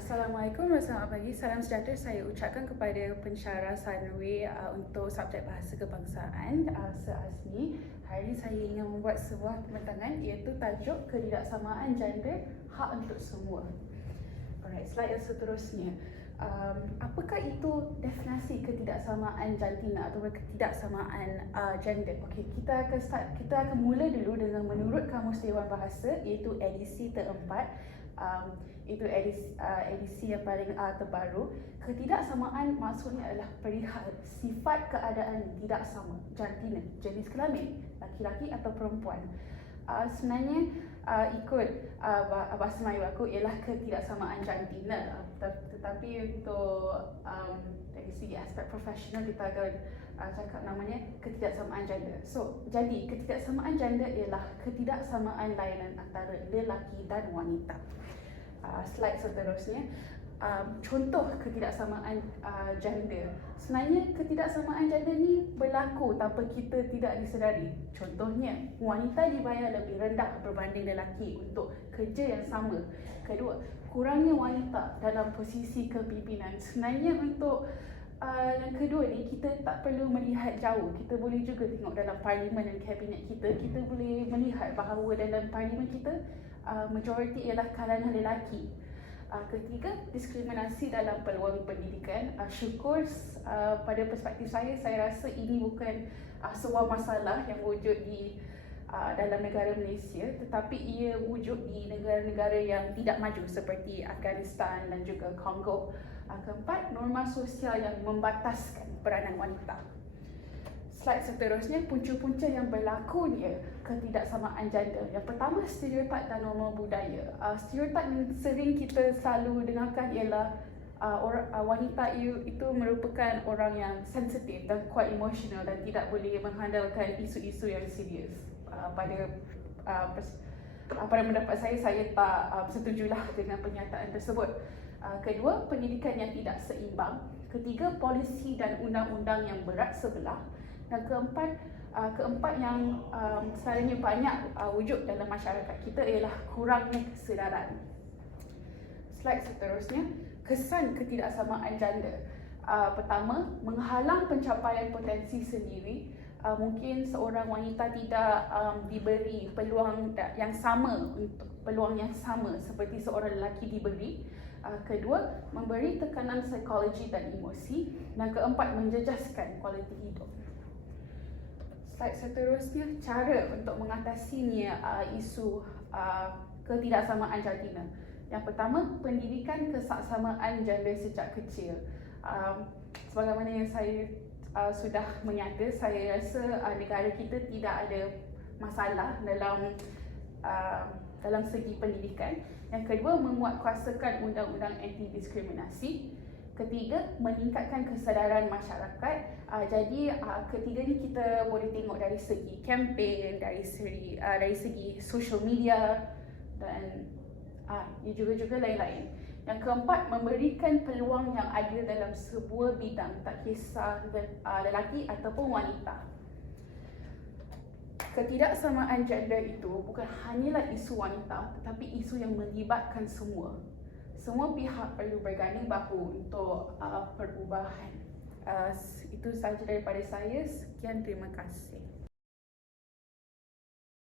Assalamualaikum dan selamat pagi. Salam sejahtera saya ucapkan kepada pensyarah Sunway uh, untuk subjek bahasa kebangsaan uh, se-Azmi. Hari ini saya ingin membuat sebuah pembentangan iaitu tajuk ketidaksamaan gender hak untuk semua. Alright, slide yang seterusnya. Um, apakah itu definisi ketidaksamaan jantina atau ketidaksamaan uh, gender? Okey, kita akan start kita akan mula dulu dengan menurut Kamus Dewan Bahasa iaitu edisi terempat. Um, itu edisi, uh, edisi yang paling uh, terbaru. Ketidaksamaan maksudnya adalah perihal sifat keadaan tidak sama jantina, jenis kelamin, laki-laki atau perempuan. Uh, sebenarnya uh, ikut uh, bahasa Melayu aku ialah ketidaksamaan jantina tetapi untuk um, dari segi aspek profesional kita akan uh, cakap namanya ketidaksamaan gender. So, jadi ketidaksamaan gender ialah ketidaksamaan layanan antara lelaki dan wanita. Uh, slide seterusnya um, contoh ketidaksamaan uh, gender. Sebenarnya ketidaksamaan gender ni berlaku tanpa kita tidak disedari. Contohnya, wanita dibayar lebih rendah berbanding lelaki untuk kerja yang sama. Kedua, kurangnya wanita dalam posisi kepimpinan. Sebenarnya untuk yang kedua ni kita tak perlu melihat jauh. Kita boleh juga tengok dalam parlimen dan kabinet kita. Kita boleh melihat bahawa dalam parlimen kita uh, majoriti ialah kalangan lelaki. Uh, ketiga, diskriminasi dalam peluang pendidikan. Uh, syukur uh, pada perspektif saya, saya rasa ini bukan uh, sebuah masalah yang wujud di uh, dalam negara Malaysia tetapi ia wujud di negara-negara yang tidak maju seperti Afghanistan dan juga Kongo. Uh, keempat, norma sosial yang membataskan peranan wanita slide seterusnya punca-punca yang berlakunya ketidaksamaan gender. Yang pertama stereotip dan norma budaya. Uh, stereotip yang sering kita selalu dengarkan ialah uh, orang uh, wanita itu, itu merupakan orang yang sensitif dan kuat emosional dan tidak boleh menghandalkan isu-isu yang serius. Uh, pada uh, pers- uh, pada pendapat saya saya tak uh, setujulah dengan pernyataan tersebut. Uh, kedua, pendidikan yang tidak seimbang. Ketiga, polisi dan undang-undang yang berat sebelah. Dan keempat, uh, keempat yang um, selalunya banyak uh, wujud dalam masyarakat kita ialah kurangnya kesedaran. Slide seterusnya, kesan ketidaksamaan gender. Uh, pertama, menghalang pencapaian potensi sendiri. Uh, mungkin seorang wanita tidak um, diberi peluang yang sama untuk peluang yang sama seperti seorang lelaki diberi. Uh, kedua, memberi tekanan psikologi dan emosi. Dan keempat, menjejaskan kualiti hidup slide seterusnya cara untuk mengatasinya uh, isu uh, ketidaksamaan jantina. Yang pertama, pendidikan kesaksamaan gender sejak kecil. Um, sebagaimana yang saya uh, sudah menyata, saya rasa uh, negara kita tidak ada masalah dalam uh, dalam segi pendidikan. Yang kedua, menguatkuasakan undang-undang anti diskriminasi. Ketiga, meningkatkan kesedaran masyarakat. Uh, jadi uh, ketiga ni kita boleh tengok dari segi kempen, dari segi uh, dari segi social media dan uh, juga juga lain-lain. Yang keempat, memberikan peluang yang adil dalam sebuah bidang tak kisah uh, lelaki ataupun wanita. Ketidaksamaan gender itu bukan hanyalah isu wanita tetapi isu yang melibatkan semua semua pihak perlu berganding bahu untuk uh, perubahan. Uh, itu sahaja daripada saya. Sekian terima kasih.